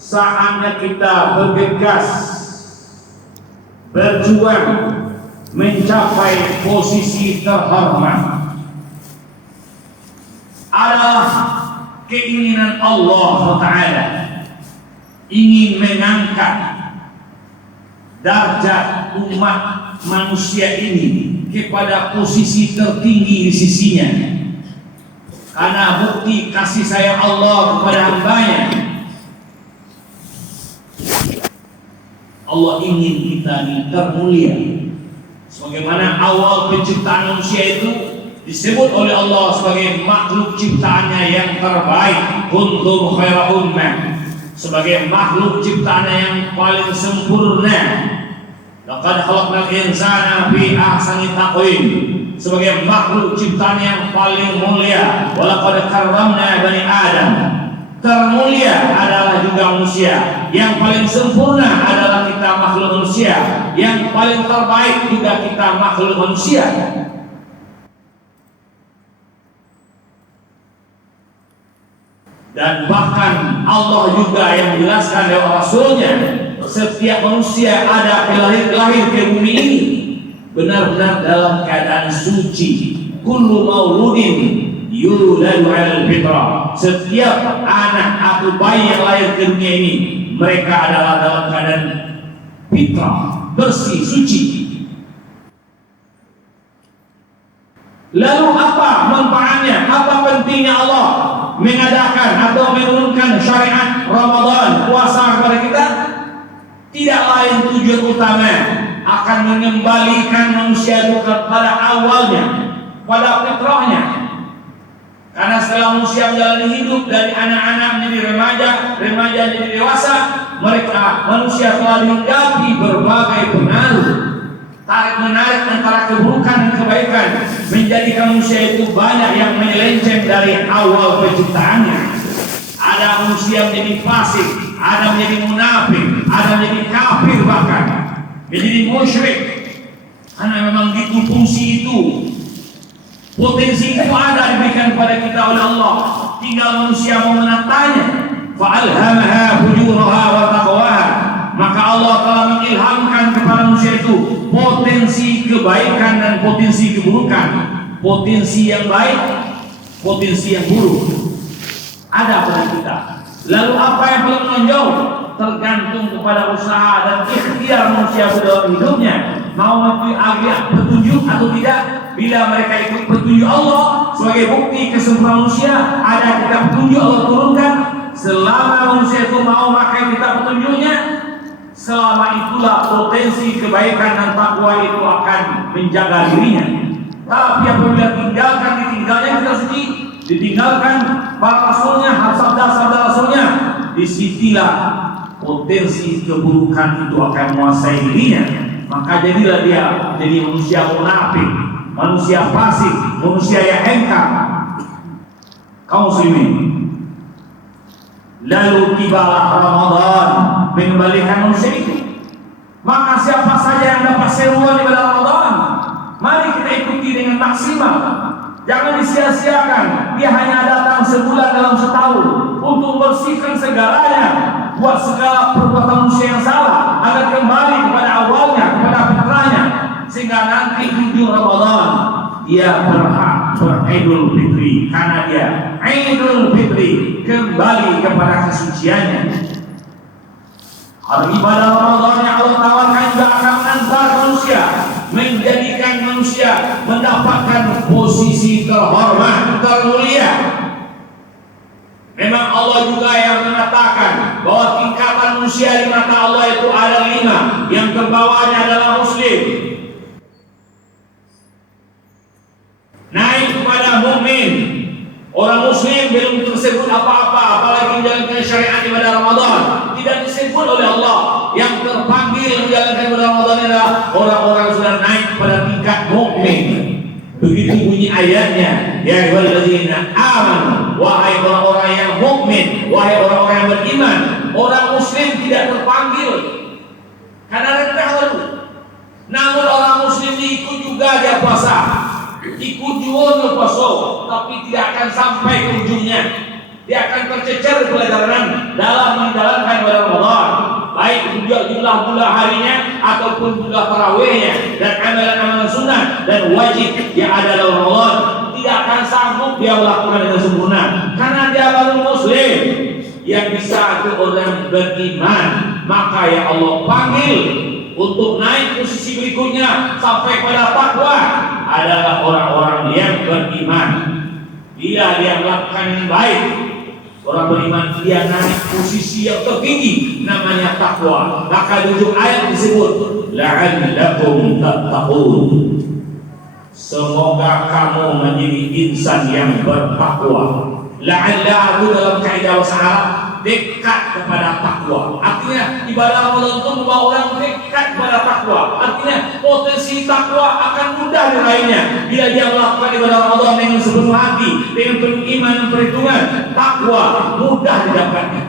saatnya kita bergegas berjuang mencapai posisi terhormat adalah keinginan Allah Ta'ala, ingin mengangkat derajat umat manusia ini kepada posisi tertinggi di sisinya, karena bukti kasih sayang Allah kepada hambanya. Allah ingin kita termulia. Sebagaimana awal penciptaan manusia itu disebut oleh Allah sebagai makhluk ciptaannya yang terbaik, kuntum khaira ummah, sebagai makhluk ciptaannya yang paling sempurna. Laqad khalaqnal insana fi ahsani taqwim, sebagai makhluk ciptaan yang paling mulia. Walaqad karramna bani Adam, termulia adalah juga manusia. Yang paling sempurna adalah kita makhluk manusia. Yang paling terbaik juga kita makhluk manusia. Dan bahkan Allah juga yang menjelaskan lewat Rasulnya, setiap manusia ada lahir ke bumi ini benar-benar dalam keadaan suci. Kullu mauludin yuladu 'alal fitrah. Setiap anak atau bayi yang lahir ke dunia ini, mereka adalah dalam keadaan fitrah, bersih, suci. Lalu apa manfaatnya? Apa pentingnya Allah mengadakan atau menurunkan syariat Ramadan, puasa kepada kita? Tidak lain tujuan utama akan mengembalikan manusia itu kepada awalnya, pada fitrahnya. Karena setelah manusia menjalani hidup dari anak-anak menjadi remaja, remaja menjadi dewasa, manusia telah dihinggapi berbagai pengaruh, tarik menarik antara keburukan dan kebaikan, menjadikan manusia itu banyak yang menyelenceng dari awal penciptaannya. Ada manusia menjadi fasik, ada menjadi munafik, ada menjadi kafir, bahkan menjadi musyrik. Karena memang itu fungsi itu, potensi itu ada diberikan kepada kita oleh Allah. Tinggal manusia mau menatanya. Fa'alhamaha fujuraha wa taqwaha. Maka Allah telah mengilhamkan kepada manusia itu potensi kebaikan dan potensi keburukan, potensi yang baik, potensi yang buruk ada pada kita. Lalu apa yang paling menonjol? Tergantung kepada usaha dan ikhtiar manusia dalam hidupnya, mau mengikuti petunjuk atau tidak. Bila mereka ikut petunjuk Allah sebagai bukti kesempurnaan manusia, ada kitab petunjuk Allah turunkan. Selama manusia itu mau pakai kitab petunjuknya, selama itulah potensi kebaikan dan takwa itu akan menjaga dirinya. Tapi apabila ditinggalnya kita suci, ditinggalkan para rasulnya, sabda-sabda rasulnya, disitulah potensi keburukan itu akan menguasai dirinya. Maka jadilah dia jadi manusia munafik, manusia fasik, manusia yang engkar. Kaum muslimin, lalu tibalah Ramadan mengembalikan manusia itu. Maka siapa saja yang dapat seruan di bulan Ramadan, mari kita ikuti dengan maksimal. Jangan disia-siakan. Dia hanya datang sebulan dalam setahun untuk bersihkan segalanya, buat segala perbuatan manusia yang salah agar kembali kepada awalnya, kepada fitrahnya, sehingga nanti di Ramadan dia berhak beridul fitri, karena dia idul fitri, kembali kepada kesuciannya. Hari ibadah Ramadan yang Allah tawarkan juga akan mengantar manusia, menjadikan manusia mendapatkan posisi terhormat, termulia. Memang Allah juga yang mengatakan bahwa tingkatan manusia di mata Allah itu ada 5. Yang terbawahnya adalah muslim, naik kepada mukmin. Orang muslim belum tersebut apa-apa, apalagi menjalankan syariat ibadah Ramadan, tidak disebut oleh Allah. Yang terpanggil menjalankan ibadah Ramadan adalah orang-orang yang sudah naik pada tingkat mukmin. Begitu bunyi ayatnya, ya ayyuhalladzina amanu, wahai orang-orang yang mukmin, wahai orang-orang yang beriman. Orang muslim tidak terpanggil karena rendah dulu. Namun orang muslim ikut juga dia puasa, ikut juga puasa, tapi tidak akan sampai ke ujungnya. Dia akan tercecer pelajaran dalam menjalankan ibadah jumlah harinya ataupun jumlah tarawihnya dan amalan-amalan sunnah dan wajib yang ada dalam Ramadan, tidak akan sanggup dia melakukan dengan sempurna karena dia baru muslim. Yang bisa itu orang beriman, maka ya Allah panggil untuk naik posisi berikutnya sampai pada takwa adalah orang-orang yang beriman. Dia melakukan yang baik. Orang beriman dia naik posisi yang tertinggi, namanya takwa. Maka di ujung ayat disebut la'allakum tattaqun. Semoga kamu menjadi insan yang bertakwa. La'alla itu dalam kaidah bahasa Arab dekat kepada takwa. Artinya ibadah Ramadan itu membawa orang dekat kepada takwa. Artinya potensi takwa akan mudah diraihnya bila dia melakukan ibadah Ramadan dengan sepenuh hati, dengan penuh iman dan perhitungan. Takwa mudah didapatkan.